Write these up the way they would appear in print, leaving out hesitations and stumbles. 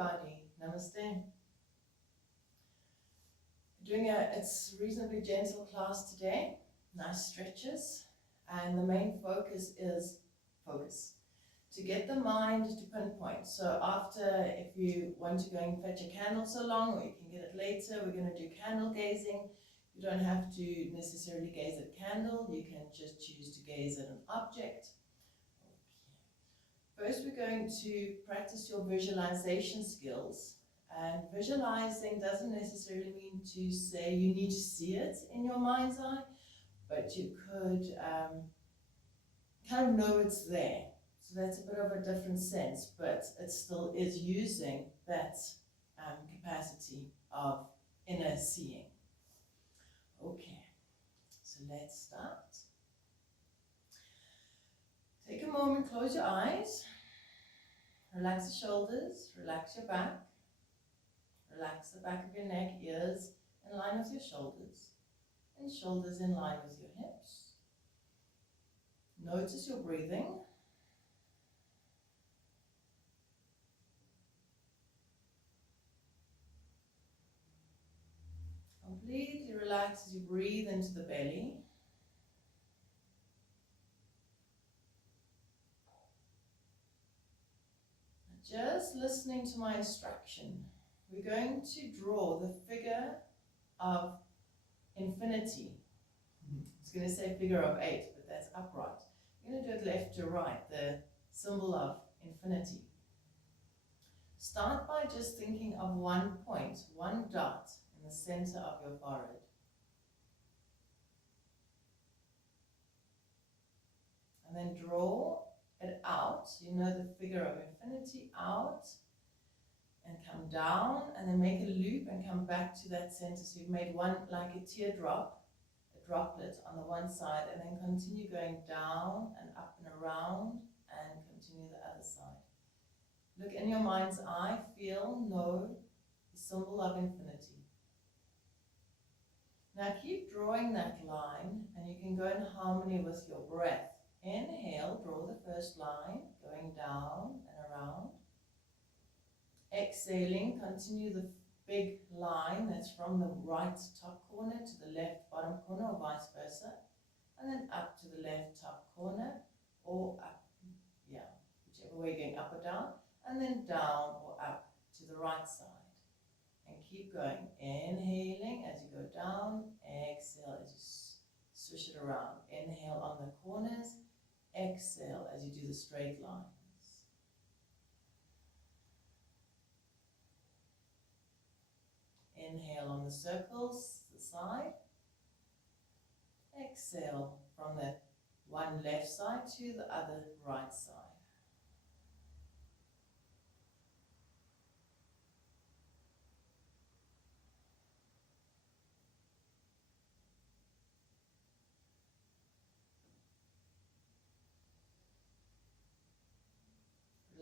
everybody. Namaste. It's a reasonably gentle class today. Nice stretches. And the main focus is focus. To get the mind to pinpoint. So after, if you want to go and fetch a candle so long, or you can get it later, we're going to do candle gazing. You don't have to necessarily gaze at candle. You can just choose to gaze at an object. First, we're going to practice your visualization skills. And visualizing doesn't necessarily mean to say you need to see it in your mind's eye, but you could kind of know it's there. So that's a bit of a different sense, but it still is using that capacity of inner seeing. Okay, so let's start. Take a moment, close your eyes, relax the shoulders, relax your back, relax the back of your neck, ears in line with your shoulders, and shoulders in line with your hips. Notice your breathing. Completely relax as you breathe into the belly. Just listening to my instruction, we're going to draw the figure of infinity. It's going to say figure of 8, but that's upright. We're going to do it left to right, the symbol of infinity. Start by just thinking of one point, one dot in the center of your forehead. And then draw it out, you know, the figure of infinity out, and come down, and then make a loop and come back to that center. So you've made one like a teardrop, a droplet on the one side, and then continue going down and up and around, and continue the other side. Look in your mind's eye, feel, know the symbol of infinity. Now keep drawing that line, and you can go in harmony with your breath. Inhale, draw the first line, going down and around. Exhaling, continue the big line that's from the right top corner to the left bottom corner, or vice versa. And then up to the left top corner, or up, whichever way you're going, up or down. And then down or up to the right side. And keep going. Inhaling as you go down, exhale as you swish it around. Inhale on the corners. Exhale as you do the straight lines. Inhale on the circles, the side. Exhale from the one left side to the other right side.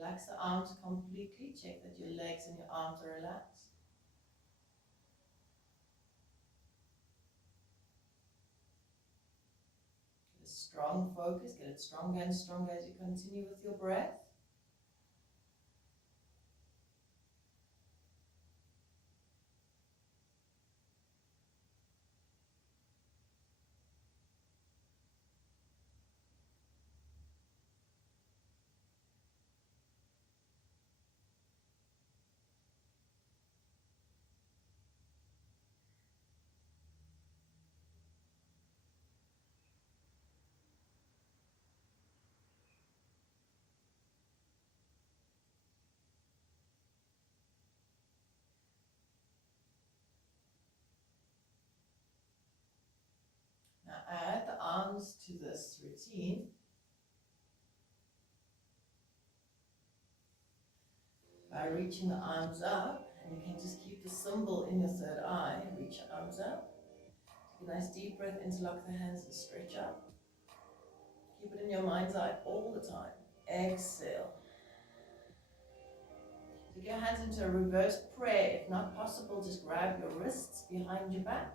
Relax the arms completely. Check that your legs and your arms are relaxed. Get a strong focus. Get it stronger and stronger as you continue with your breath. Now add the arms to this routine by reaching the arms up, and you can just keep the symbol in your third eye. Reach your arms up. Take a nice deep breath, interlock the hands and stretch up. Keep it in your mind's eye all the time. Exhale. Take your hands into a reverse prayer. If not possible, just grab your wrists behind your back.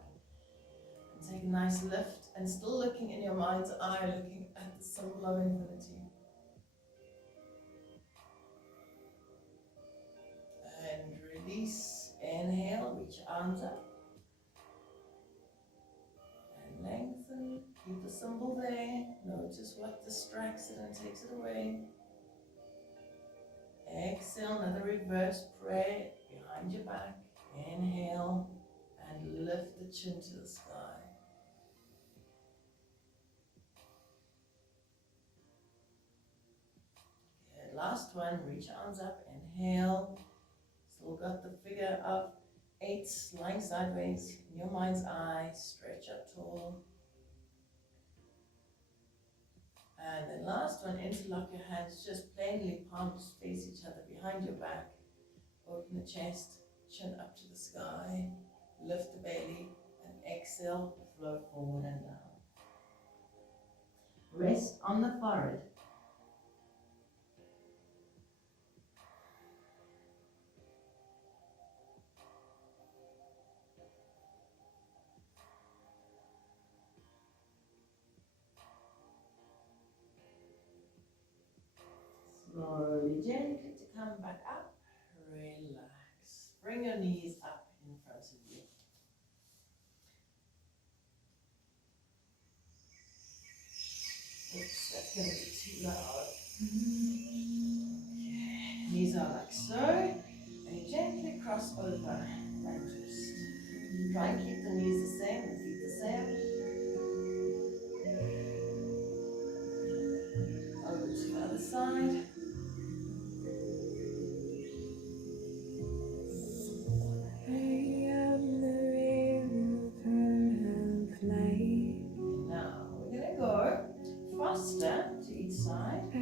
And take a nice lift, and still looking in your mind's eye, looking at the symbol of infinity. And release. Inhale, reach your arms up. And lengthen. Keep the symbol there. Notice what distracts it and takes it away. Exhale, another reverse prayer behind your back. Inhale and lift the chin to the sky. Good, last one, reach your arms up, inhale. Still got the figure of 8 lying sideways in your mind's eye, stretch up tall. And then last one, interlock your hands, just plainly palms face each other behind your back. Open the chest, chin up to the sky, lift the belly, and exhale, flow forward and down. Rest on the forehead. Slowly, gently to come back up, relax. Bring your knees up in front of you. Oops, that's going to be too loud. Okay. Knees are like so, and you gently cross over and twist. Try and keep the knees the same, the feet the same. Over to the other side. Faster to each side. Go.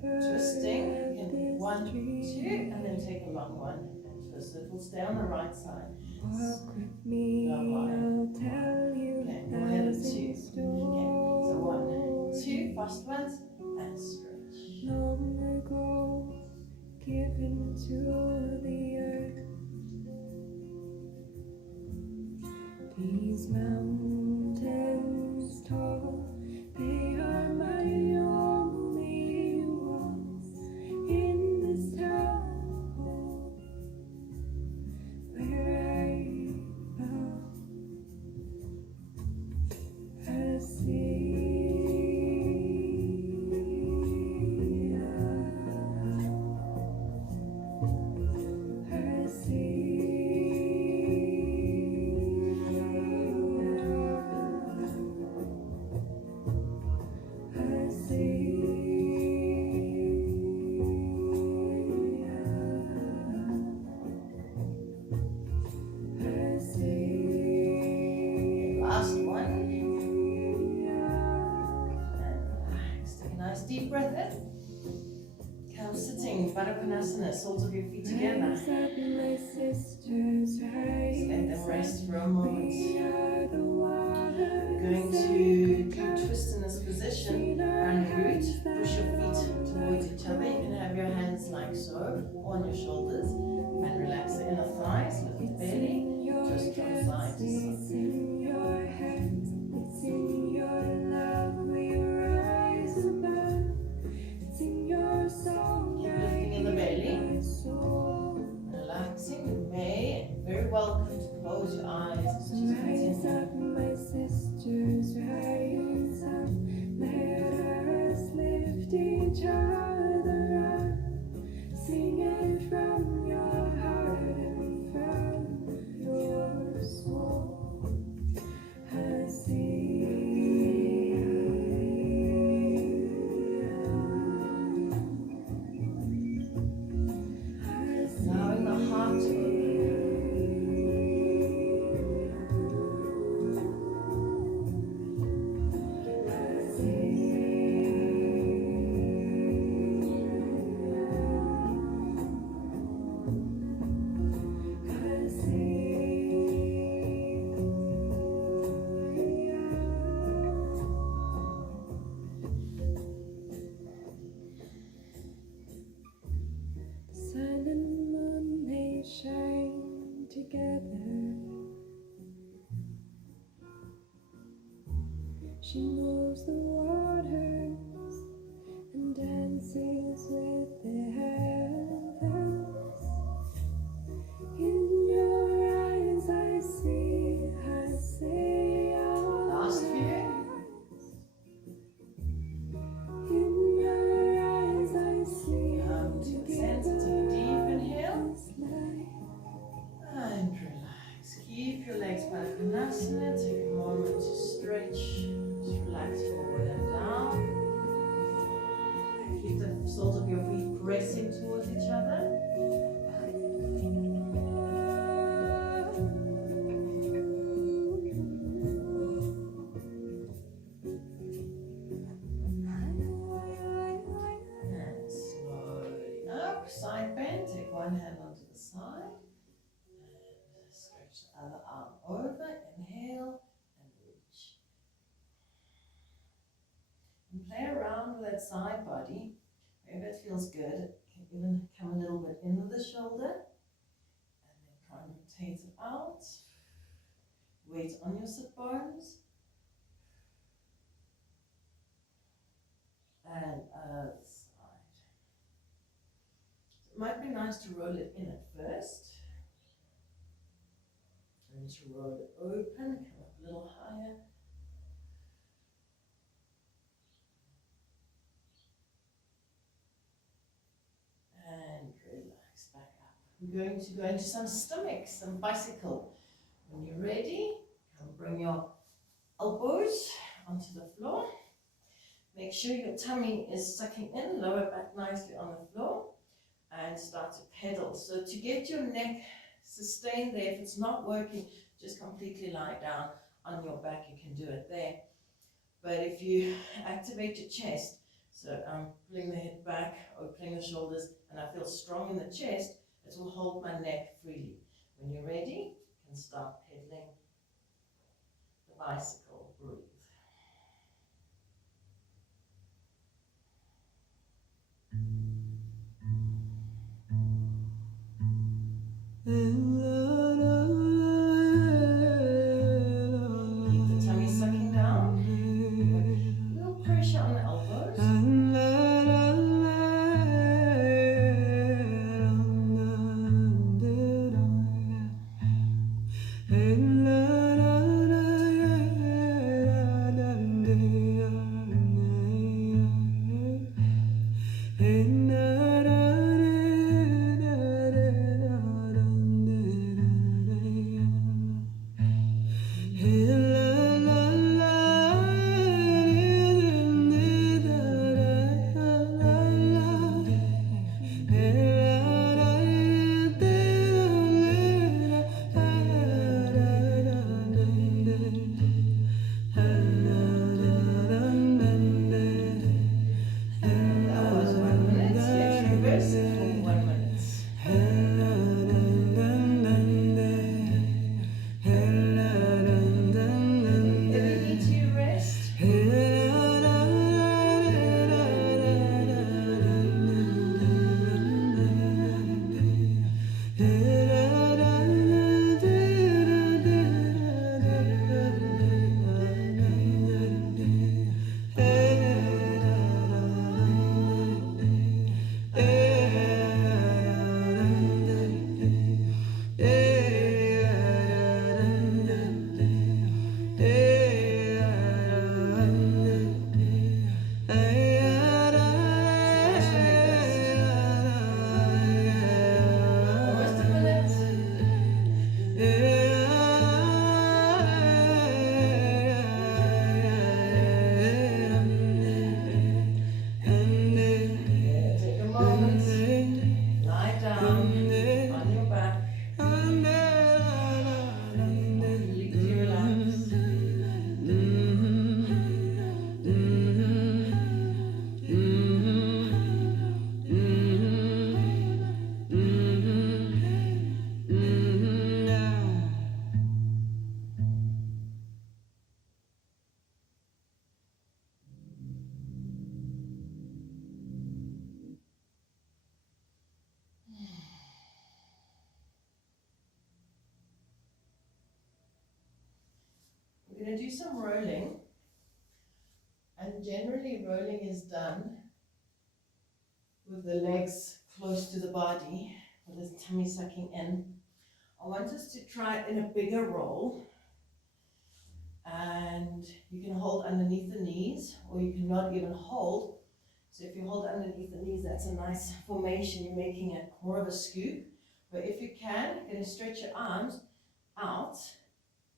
Twisting. Again, 1, 2, and then take a long one and twist. It will stay on the right side. Walk with me, I'll tell you. Okay, go ahead and 2. Okay, so 1, 2, fast ones, and stretch. Long ago, given to the earth. These mountains tall, they are my only walls in this town where I bow. I see Last one. And relax. Take a nice deep breath in. Come sitting, Baddha Konasana, soles of your feet together. Just let them rest for a moment. We're going to do a twist in this position and root. Push your feet towards each other. You can have your hands like so on your shoulders and relax the inner thighs, lift the belly, twist from side to side. It's in your love we rise above. It's in your soul. Keep lifting in the belly. Relaxing. You may, very welcome to close your eyes. Just Rise up, my sisters, rise up. Let us lift each other up. Sing it from your heart and from your soul. I see. Allowing the heart to open. Sun and moon, they shine together. She moves the waters and dances with the heavens. can play around with that side body. Maybe it feels good. You can even come a little bit in with the shoulder. And then try and rotate it out. Weight on your sit bones. And other side. It might be nice to roll it in at first. And to roll it open, come up a little higher. And relax back up. We're going to go into some stomach, some bicycle. When you're ready, come bring your elbows onto the floor. Make sure your tummy is sucking in, lower back nicely on the floor, and start to pedal. So to get your neck sustained there, if it's not working, just completely lie down on your back. You can do it there. But if you activate your chest, so I'm pulling the head back, opening the shoulders, and I feel strong in the chest, it will hold my neck freely. When you're ready, you can start pedaling the bicycle. Breathe. Keep the tummy sucking down. A little pressure on the elbows. We're going to do some rolling, and generally rolling is done with the legs close to the body, with the tummy sucking in. I want us to try it in a bigger roll, and you can hold underneath the knees, or you can not even hold. So if you hold underneath the knees, that's a nice formation. You're making it more of a scoop. But if you can, you're going to stretch your arms out.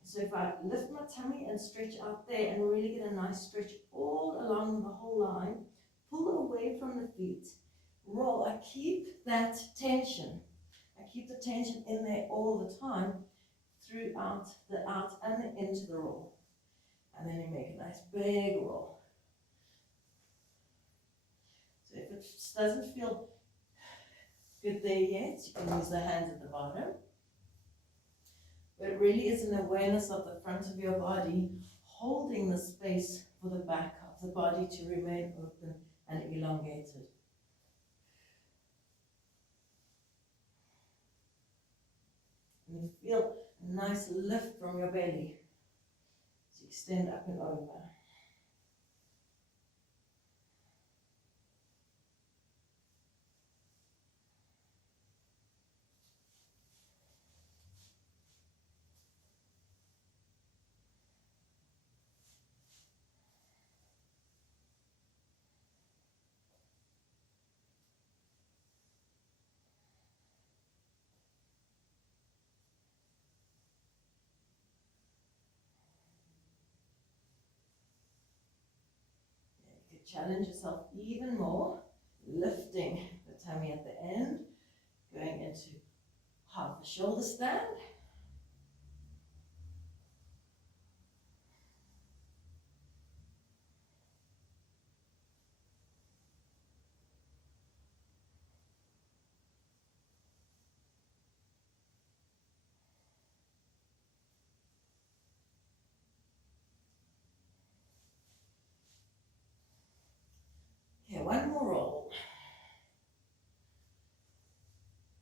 So if I lift my tummy and stretch out there and really get a nice stretch all along the whole line, pull away from the feet, roll. I keep that tension. I keep the tension in there all the time throughout the out and the into the roll. And then you make a nice big roll. So if it doesn't feel good there yet, you can use the hands at the bottom. But it really is an awareness of the front of your body, holding the space for the back of the body to remain open and elongated. And you feel a nice lift from your belly as you extend up and over. Challenge yourself even more, lifting the tummy at the end, going into half a shoulder stand. Okay, one more roll.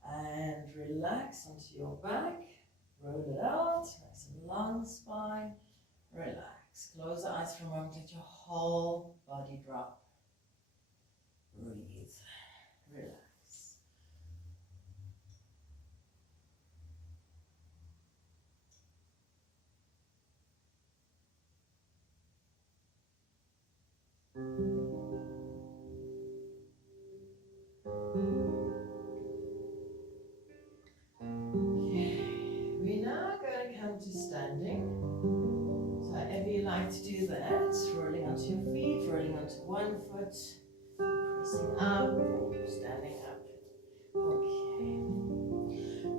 And relax onto your back. Roll it out. Nice and long spine. Relax. Close the eyes for a moment. Let your whole body drop. Breathe. Relax. We're now going to come to standing. So however you like to do that, rolling onto your feet, rolling onto one foot, pressing up, standing up. Okay.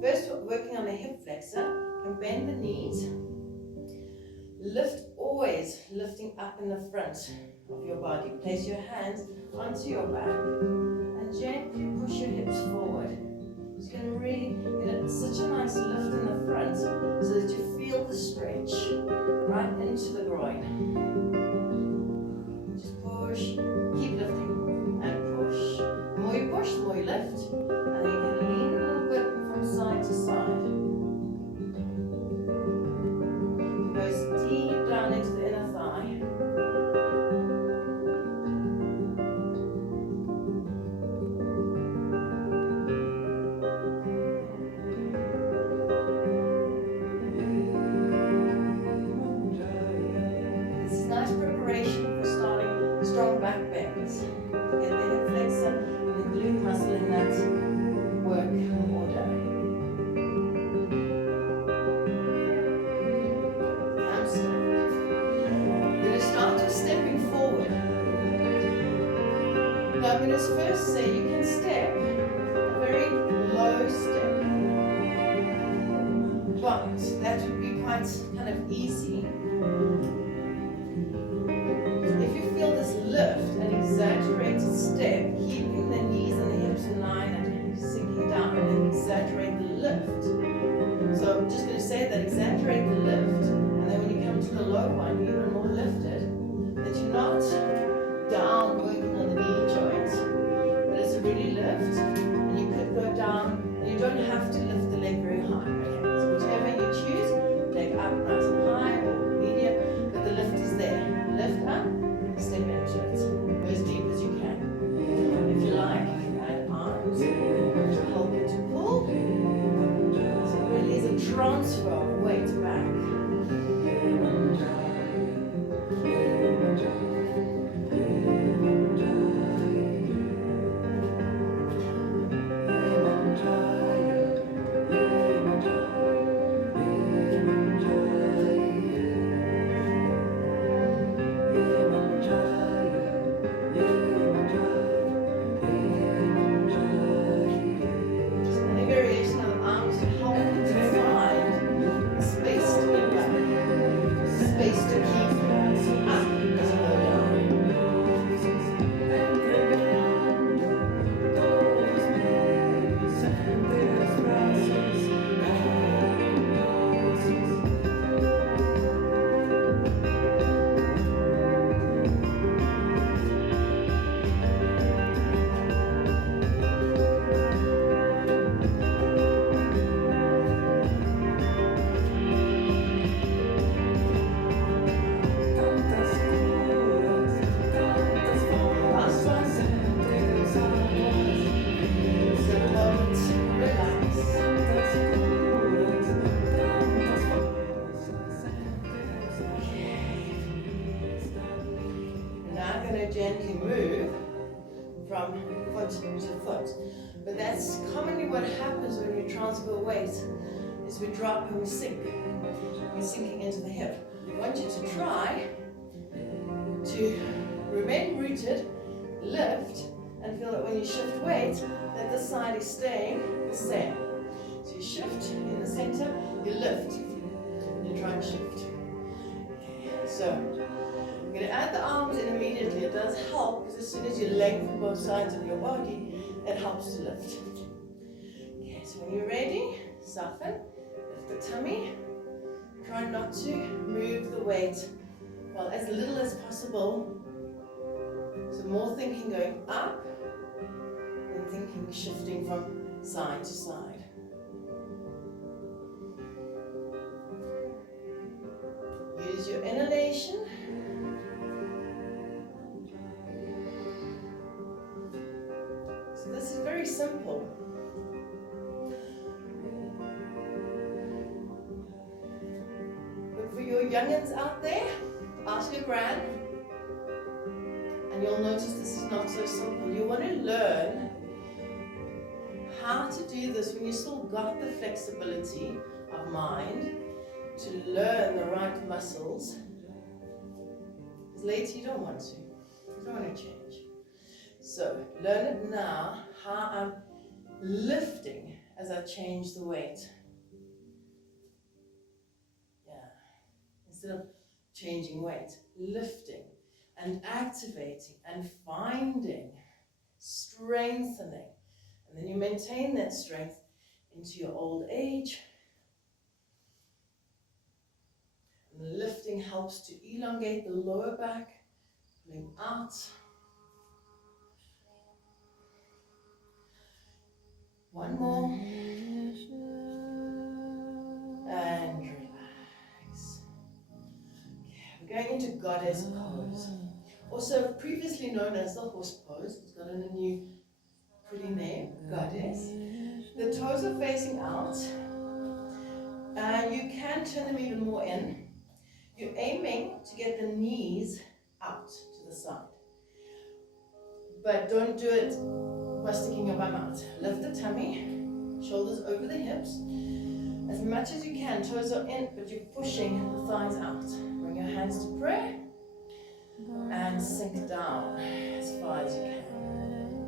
First, we're working on the hip flexor. You can bend the knees. Lift, always lifting up in the front of your body. Place your hands onto your back and gently push your hips forward. You can really get such a nice lift in the front so that you feel the stretch right into the groin. Just push, keep lifting, and push. The more you push, the more you lift, and then you can lean a little bit from side to side. It goes deep down into the inner thigh. Now I'm going to first say you can step a very low step, but that would be quite kind of easy. If you feel this lift, an exaggerated step, keeping the knees and the hips in line and sinking down, and exaggerate the lift. So I'm just going to say that, exaggerate the lift, and then when you come to the low one, you're even more lifted, that you're not down working on the knee joints, but it's a really lift, and you could go down, and you don't have to lift the leg very high. Okay, so whichever you choose, leg up nice and high or medium, but the lift is there. Lift up, step into it, go as deep as you can. If you like, you can add arms to help you to pull. So it really is a transfer of weight back. going to gently move from foot to foot. But that's commonly what happens when we transfer weight, is we drop and we sink. We're sinking into the hip. I want you to try to remain rooted, lift, and feel that when you shift weight, that this side is staying the same. So you shift in the center, you lift, you try and shift. So, I'm going to add the arms in immediately. It does help, because as soon as you lengthen both sides of your body, it helps to lift. Okay, so when you're ready, soften, lift the tummy. Try not to move the weight, well, as little as possible. So more thinking going up than thinking shifting from side to side. Use your inhalation. So this is very simple. But for your youngins out there, ask your gran, and you'll notice this is not so simple. You want to learn how to do this when you still got the flexibility of mind to learn the right muscles. Because later you don't want to. You don't want to change. So learn it now, how I'm lifting as I change the weight. Yeah. Instead of changing weight, lifting and activating and finding, strengthening. And then you maintain that strength into your old age. And lifting helps to elongate the lower back, pulling out. One more. And relax. Okay, we're going into goddess pose. Also previously known as the horse pose. It's got a new pretty name, goddess. The toes are facing out. You can turn them even more in. You're aiming to get the knees out to the side. But don't do it by sticking your bum out. Lift the tummy, shoulders over the hips. As much as you can, toes are in, but you're pushing the thighs out. Bring your hands to prayer and sink down as far as you can.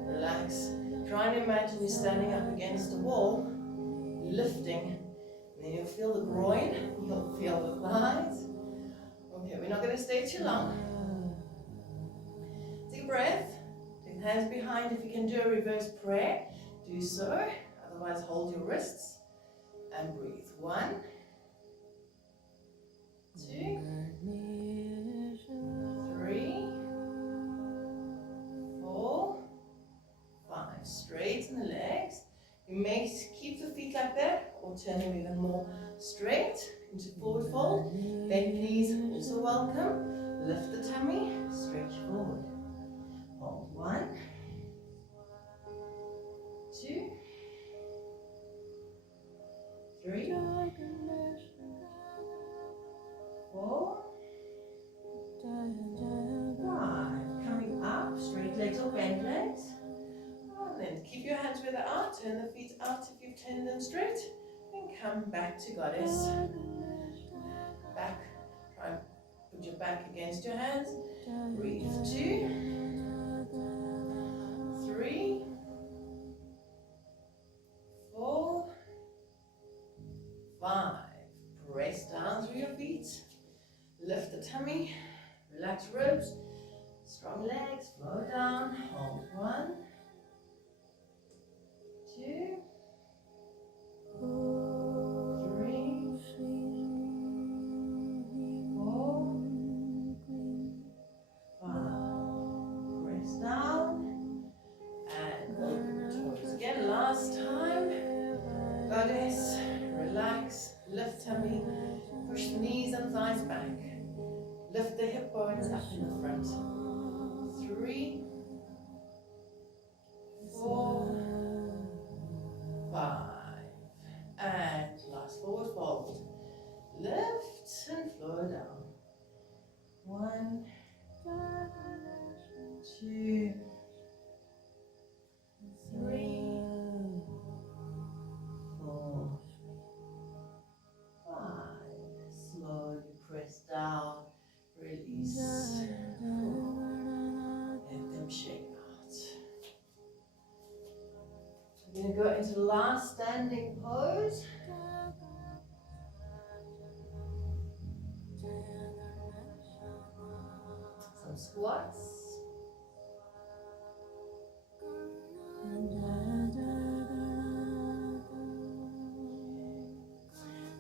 Relax. Try and imagine you're standing up against a wall, lifting. And then you'll feel the groin, you'll feel the thighs. Okay, we're not going to stay too long. Take a breath. Take the hands behind. If you can do a reverse prayer, do so. Otherwise, hold your wrists and breathe. 1, 2, 3, 4, 5. Straighten the legs. You may keep the feet like that or turn them even more straight into forward fold. Bend knees, also welcome. Lift the tummy, stretch forward. Hold. 1, 2, 3, 4, 5. Coming up, straight legs or bent legs. And then keep your hands where they are, turn the feet out if you've turned them straight, and come back to goddess. Back, try and put your back against your hands. Breathe. 2, 3, 4, 5. Press down through your feet. Lift the tummy, relax ribs, strong legs, flow down. Hold. 1, 2, 3, 4, 5. Press down and open the toes again. Last time. Goddess, relax, lift tummy, push the knees and thighs back. Lift the hip bones up in the front. 3, 4, 5. And last forward fold. Lift and flow down. 1, We're going to go into the last standing pose. Some squats.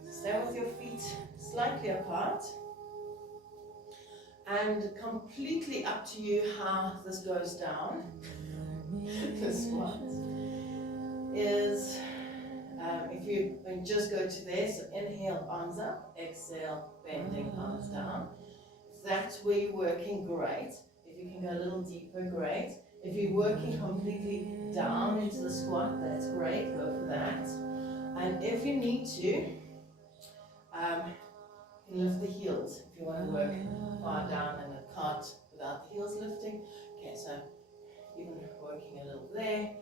Stay with your feet slightly apart. And completely up to you how this goes down. The squat is, if you just go to there, so inhale, arms up, exhale, bending, arms down. If that's where you're working, great. If you can go a little deeper, great. If you're working completely down into the squat, that's great, go for that. And if you need to, you can lift the heels if you want to work far down in a cart without the heels lifting. Okay, so even working a little there,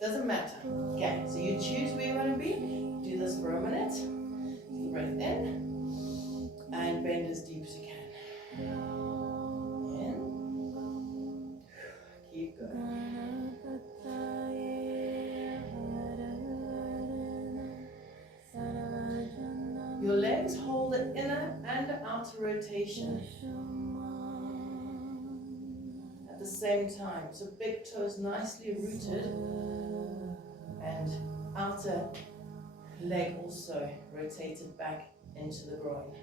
doesn't matter. Okay, so you choose where you want to be. Do this for a minute. Take the breath in and bend as deep as you can. In. Keep going. Your legs hold the inner and outer rotation at the same time. So big toes nicely rooted and outer leg also rotated back into the groin.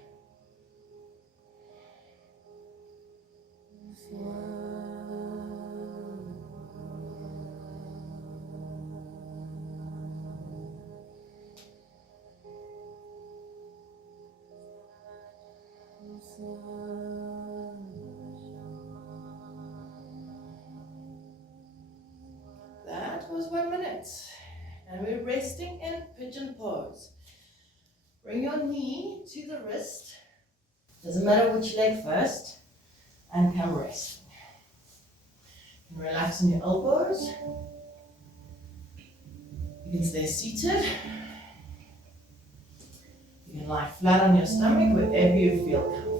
That was 1 minute. And we're resting in pigeon pose. Bring your knee to the wrist. Doesn't matter which leg first. And come rest. You can relax on your elbows. You can stay seated. You can lie flat on your stomach wherever you feel comfy.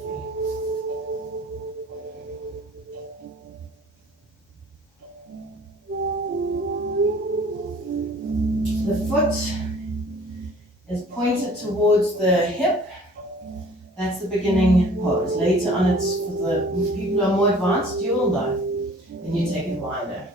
The foot is pointed towards the hip. That's the beginning pose. Later on, it's for the people who are more advanced, you will know. Then you take it wider.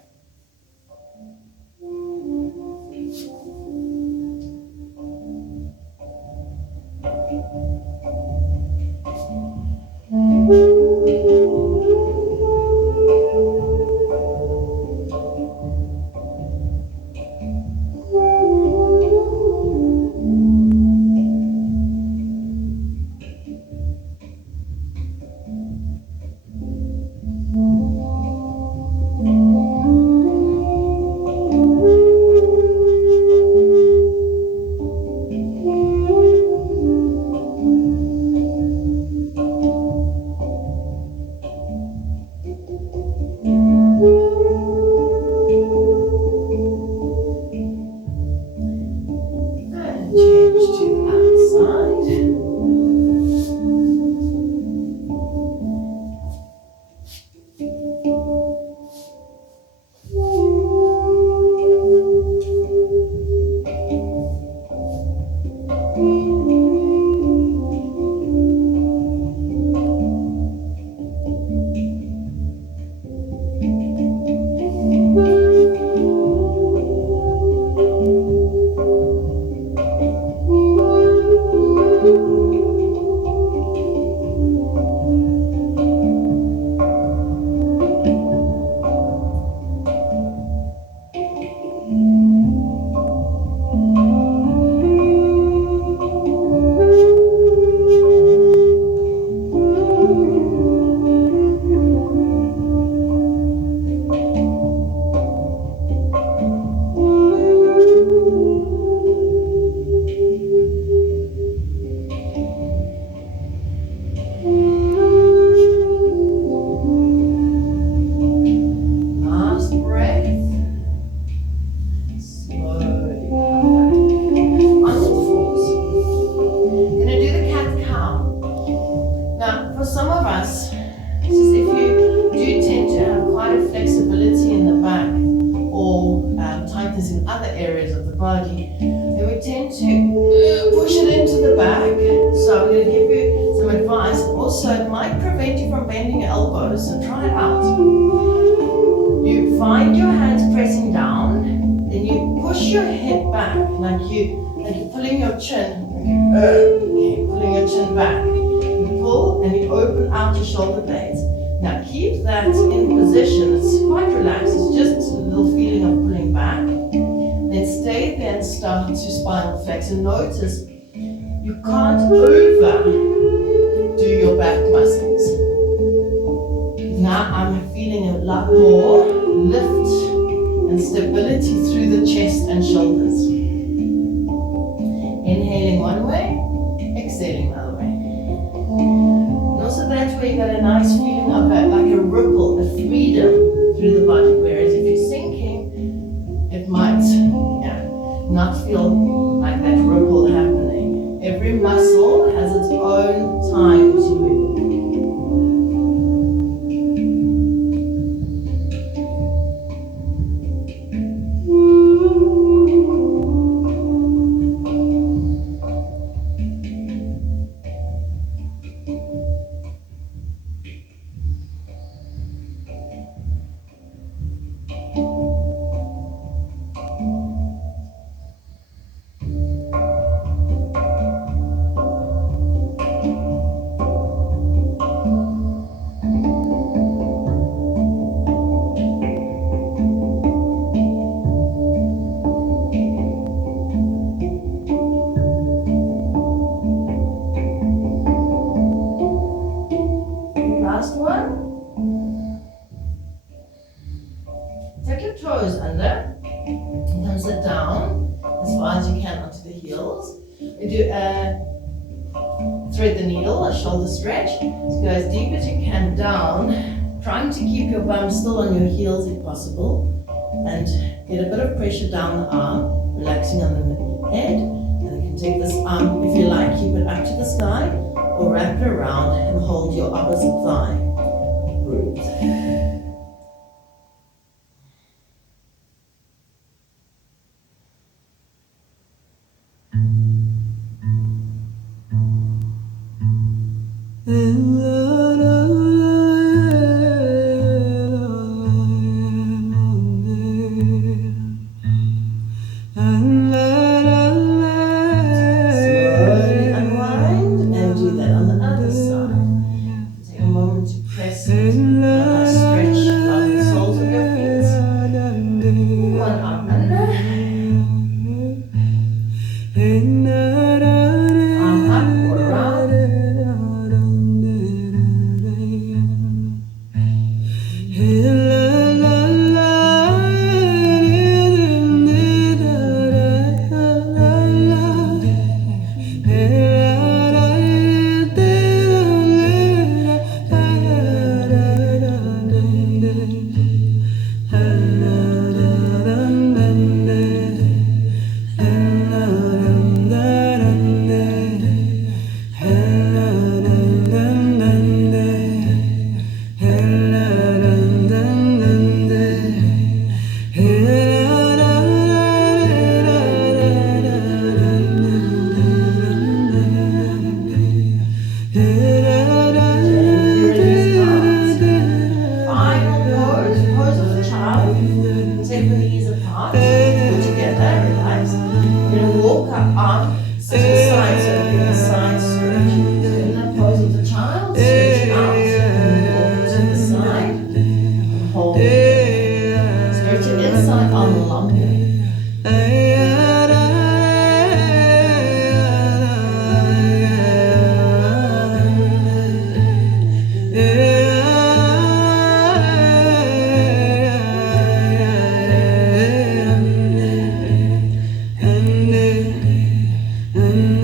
is in other areas of the body, then we tend to push it into the back. So I'm going to give you some advice. Also, it might prevent you from bending your elbows, so try it out. You find your hands pressing down, then you push your head back like you're pulling your chin. Pulling your chin back. You pull and you open out your shoulder blades. Now keep that in position. It's quite relaxed. It's just a little feeling of pulling back. Then stay there and start to spinal flex. And notice you can't overdo your back muscles. Now I'm feeling a lot more lift and stability through the chest and shoulders. Inhaling one way, exhaling the other way. And also that way you got a nice feeling of that, like a ripple, a freedom through the body. Whereas if you're sinking, it might not feel like that ripple happening. Every muscle has its own time to move. Last one. Take your toes under. And then sit down as far as you can onto the heels. You do a thread the needle, a shoulder stretch. So go as deep as you can down, trying to keep your bum still on your heels if possible. And get a bit of pressure down the arm, relaxing on the head. And you can take this arm, if you like, keep it up to the sky, or wrap it around and hold your opposite thigh. Breathe. And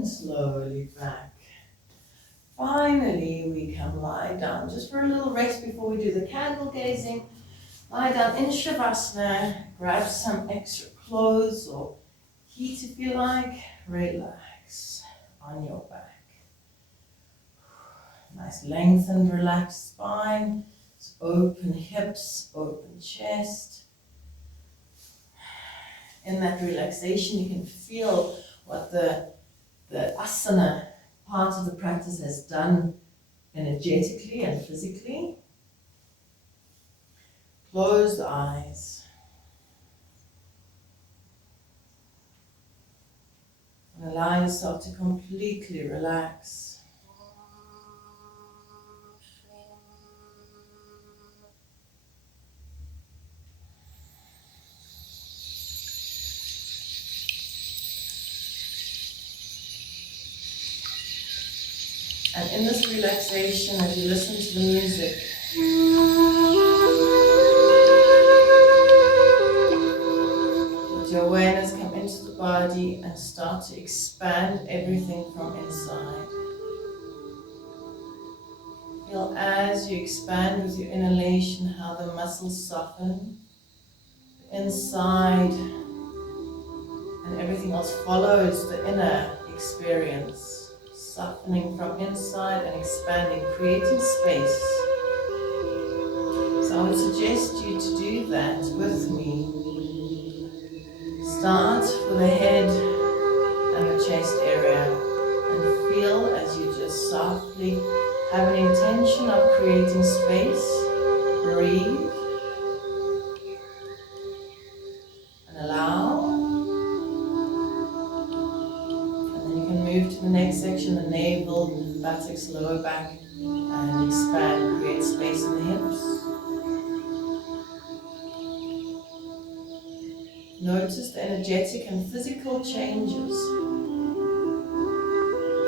and slowly back. Finally, we can lie down just for a little rest before we do the candle gazing. Lie down in Shavasana, grab some extra clothes or heat if you like. Relax on your back. Nice lengthened, relaxed spine. Open hips, open chest. In that relaxation, you can feel what the asana part of the practice has done energetically and physically. Close the eyes. And allow yourself to completely relax. And in this relaxation, as you listen to the music, let your awareness come into the body and start to expand everything from inside. Feel as you expand with your inhalation how the muscles soften, the inside, and everything else follows the inner experience. Softening from inside and expanding, creating space. So I would suggest you to do that with me. Start with the head and the chest area and feel as you just softly have an intention of creating space. Breathe and allow. Move to the next section, the navel, buttocks, lower back, and expand, create space in the hips. Notice the energetic and physical changes.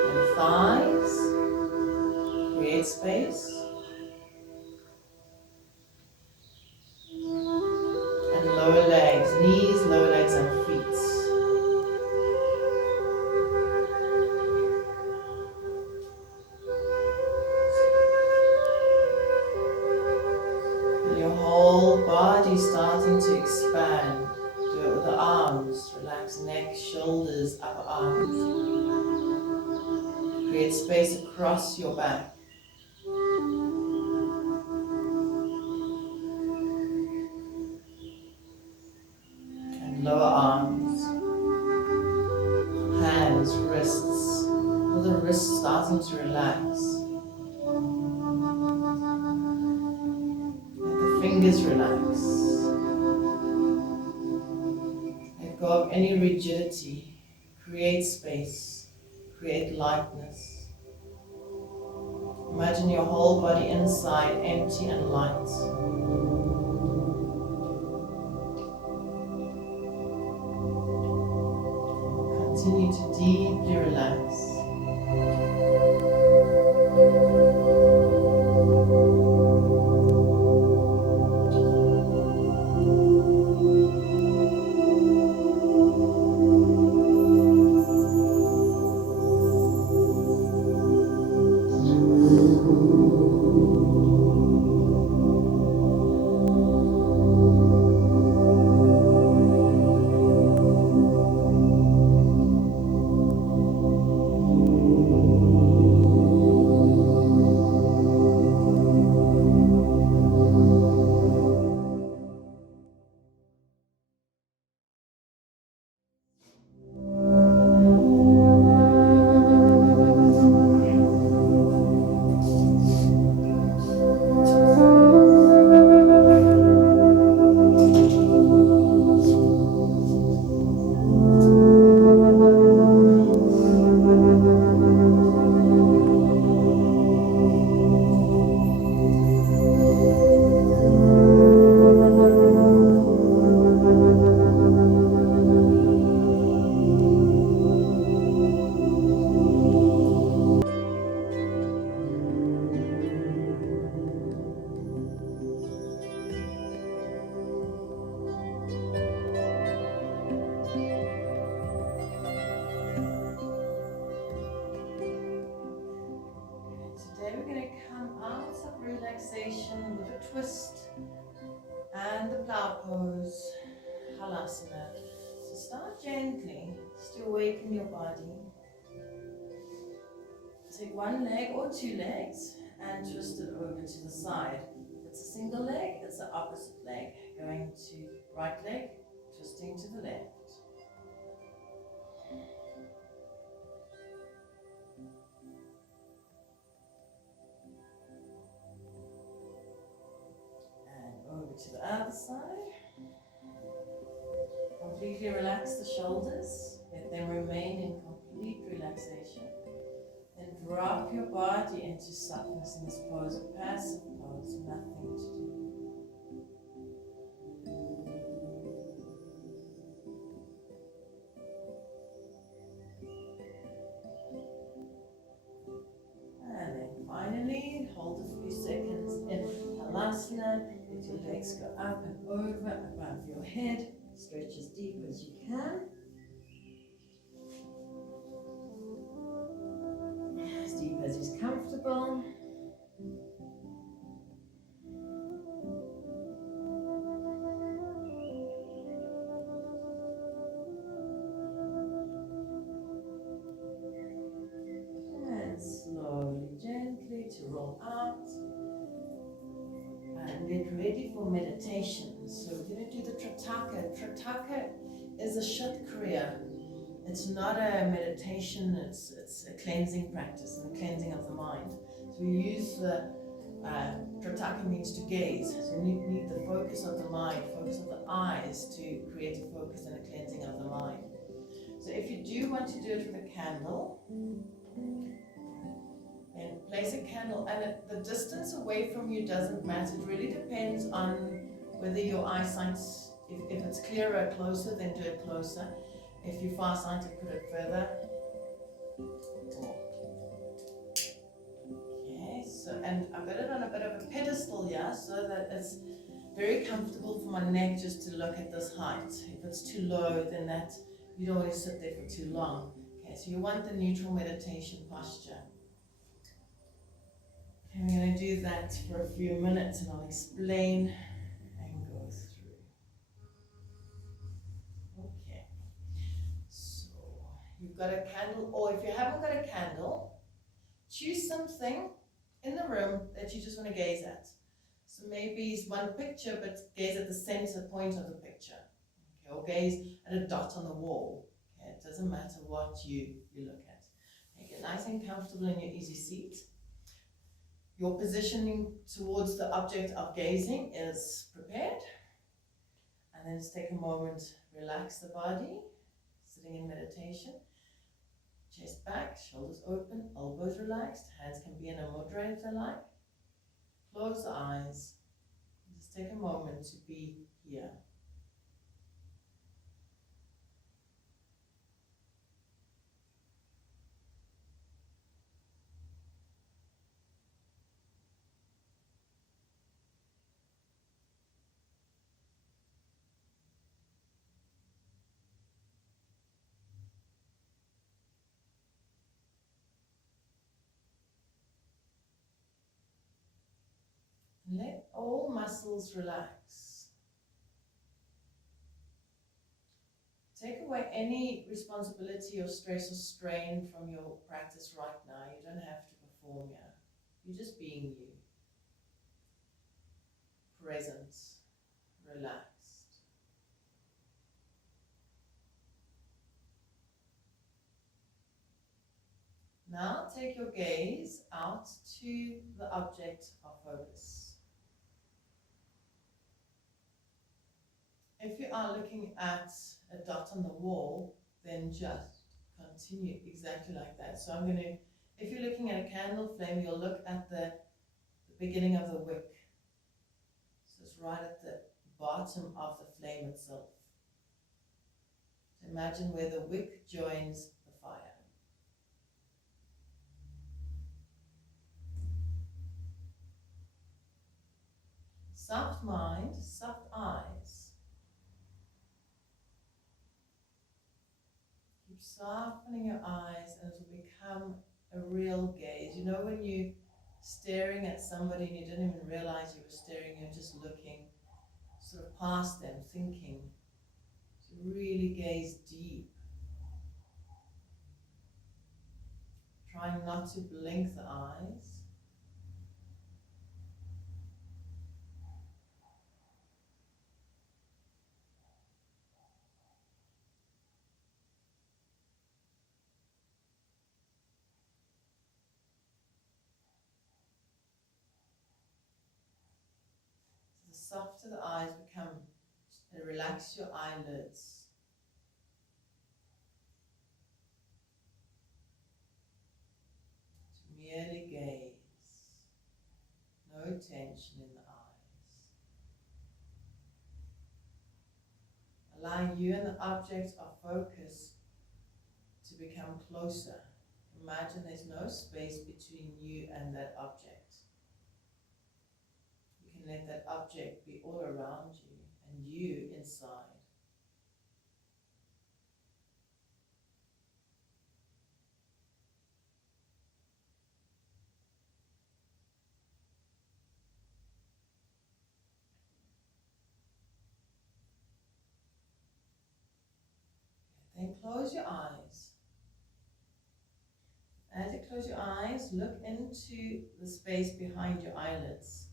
And thighs, create space. And lower legs, knees, lower legs, and feet. Starting to expand. Do it with the arms. Relax neck, shoulders, upper arms. Create space across your back. And lower arms. Hands, wrists. Feel the wrists starting to relax. Let the fingers relax. Go of any rigidity, create space, create lightness. Imagine your whole body inside empty and light. Continue to deeply relax. Halasana. So start gently, just to awaken your body. Take one leg or two legs and twist it over to the side. If it's a single leg, it's the opposite leg. Going to right leg, twisting to the left. And over to the other side. Completely relax the shoulders. Let them remain in complete relaxation. Then drop your body into softness in this pose, a passive pose, nothing to do. And then finally, hold a few seconds in Halasana. Let your legs go up and over above your head. Stretch as deep as you can. As deep as is comfortable. And slowly, gently to roll out. And get ready for meditation. So we're going to do the Trataka. Trataka is a Shatkriya. It's not a meditation, it's a cleansing practice and a cleansing of the mind. So we use the Trataka means to gaze. So you need the focus of the mind, focus of the eyes to create a focus and a cleansing of the mind. So if you do want to do it with a candle, then place a candle, and the distance away from you doesn't matter. It really depends on whether your eyesight, if it's clearer closer, then do it closer. If you're far-sighted, put it further. Okay, so, and I've got it on a bit of a pedestal here so that it's very comfortable for my neck just to look at this height. If it's too low, then that you don't want to sit there for too long. Okay, so you want the neutral meditation posture. Okay, we're going to do that for a few minutes and I'll explain and go through. Okay. You've got a candle, or if you haven't got a candle, choose something in the room that you just want to gaze at. So maybe it's one picture, but gaze at the center point of the picture. Okay, or gaze at a dot on the wall. Okay, it doesn't matter what you look at. Make it nice and comfortable in your easy seat. Your positioning towards the object of gazing is prepared. And then just take a moment, relax the body, sitting in meditation. Chest back, shoulders open, elbows relaxed, hands can be in a mudra if they like. Close the eyes. Just take a moment to be here. Let all muscles relax. Take away any responsibility or stress or strain from your practice right now. You don't have to perform here. You're just being you. Present, relaxed. Now take your gaze out to the object of focus. If you are looking at a dot on the wall, then just continue exactly like that. So I'm going to, if you're looking at a candle flame, you'll look at the beginning of the wick. So it's right at the bottom of the flame itself. So imagine where the wick joins the fire. Soft mind, soft eyes. Keep softening your eyes and it will become a real gaze. You know when you're staring at somebody and you didn't even realize you were staring, you're just looking sort of past them, thinking. really gaze deep. Trying not to blink the eyes. So the softer the eyes become, relax your eyelids. To merely gaze. No tension in the eyes. Allowing you and the object of focus to become closer. Imagine there's no space between you and that object. You can let that object be all around you and you inside. Then close your eyes. As you close your eyes, look into the space behind your eyelids.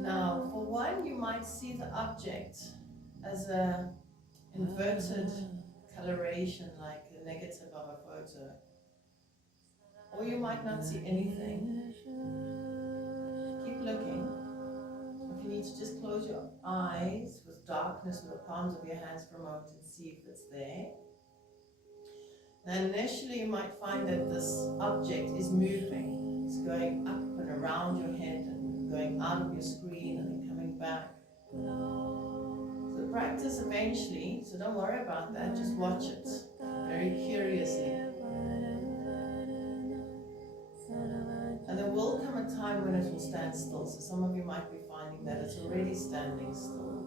Now, for one, you might see the object as a inverted coloration, like a negative of a photo. Or you might not see anything. Keep looking. If you need to just close your eyes with darkness with the palms of your hands for a moment and see if it's there. And initially you might find that this object is moving. It's going up and around your head and going out of your screen and then coming back. So practice eventually, so don't worry about that, just watch it very curiously. And there will come a time when it will stand still. So some of you might be finding that it's already standing still.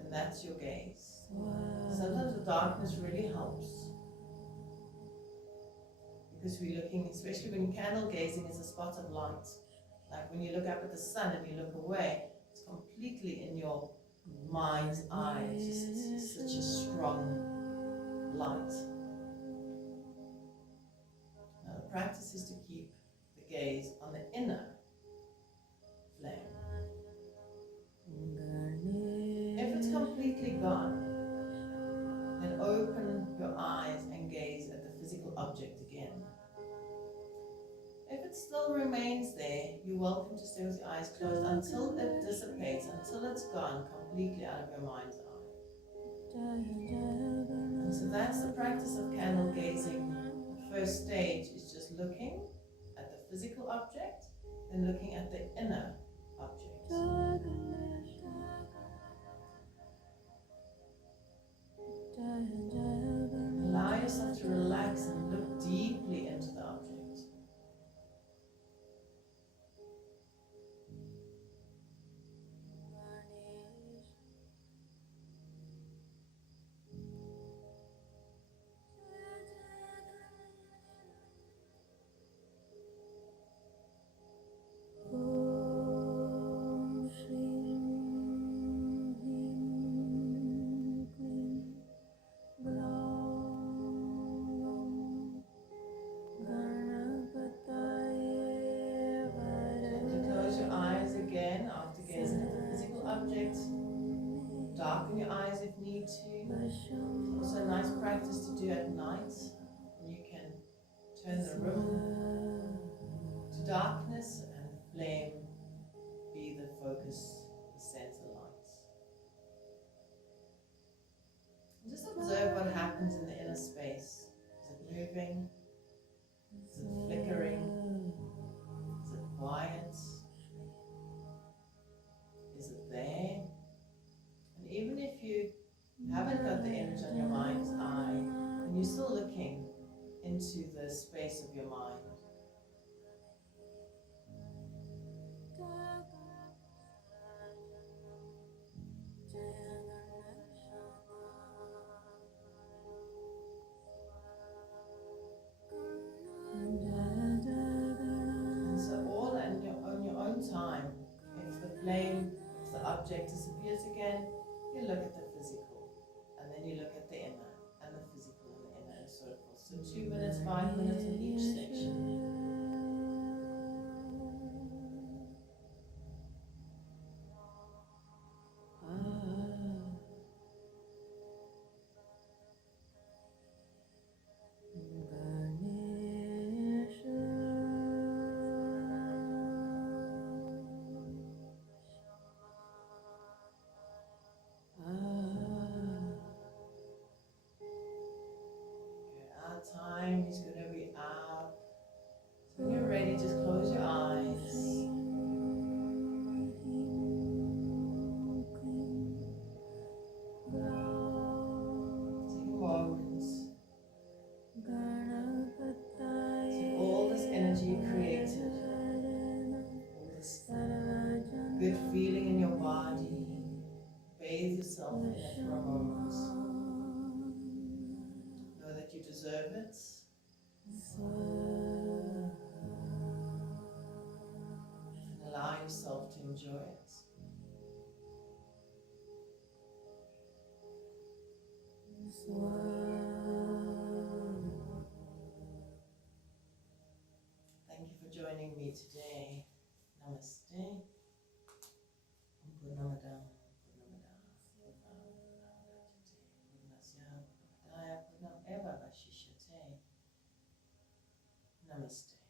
And that's your gaze. Sometimes the darkness really helps. Because we're looking, especially when candle gazing is a spot of light. Like when you look up at the sun and you look away, it's completely in your mind's eye. It's just such a strong light. Now the practice is to keep the gaze on the inner flame. If it's completely gone, then open your eyes and gaze at the physical object again. If it still remains there, you're welcome to stay with your eyes closed until it dissipates, until it's gone completely out of your mind's eye. And so that's the practice of candle gazing. The first stage is just looking at the physical object, then looking at the inner object. Allow yourself to relax and look deeply into the object. Darken your eyes if need to. Also a nice practice to do at night. You can turn the room to darkness and flame be the focus, the center lights. And just observe what happens in the inner space. Is it moving? Is it flickering? Is it quiet? Is it there? Even if you haven't got the image on your mind's eye, and you're still looking into the space of your mind. yourself in it for a moment. Know that you deserve it. And allow yourself to enjoy it. Thank you for joining me today. Namaste. Purnamada, Purnamada, Purnasya, Purnamada, Purnam Eva Vashishate. Namaste.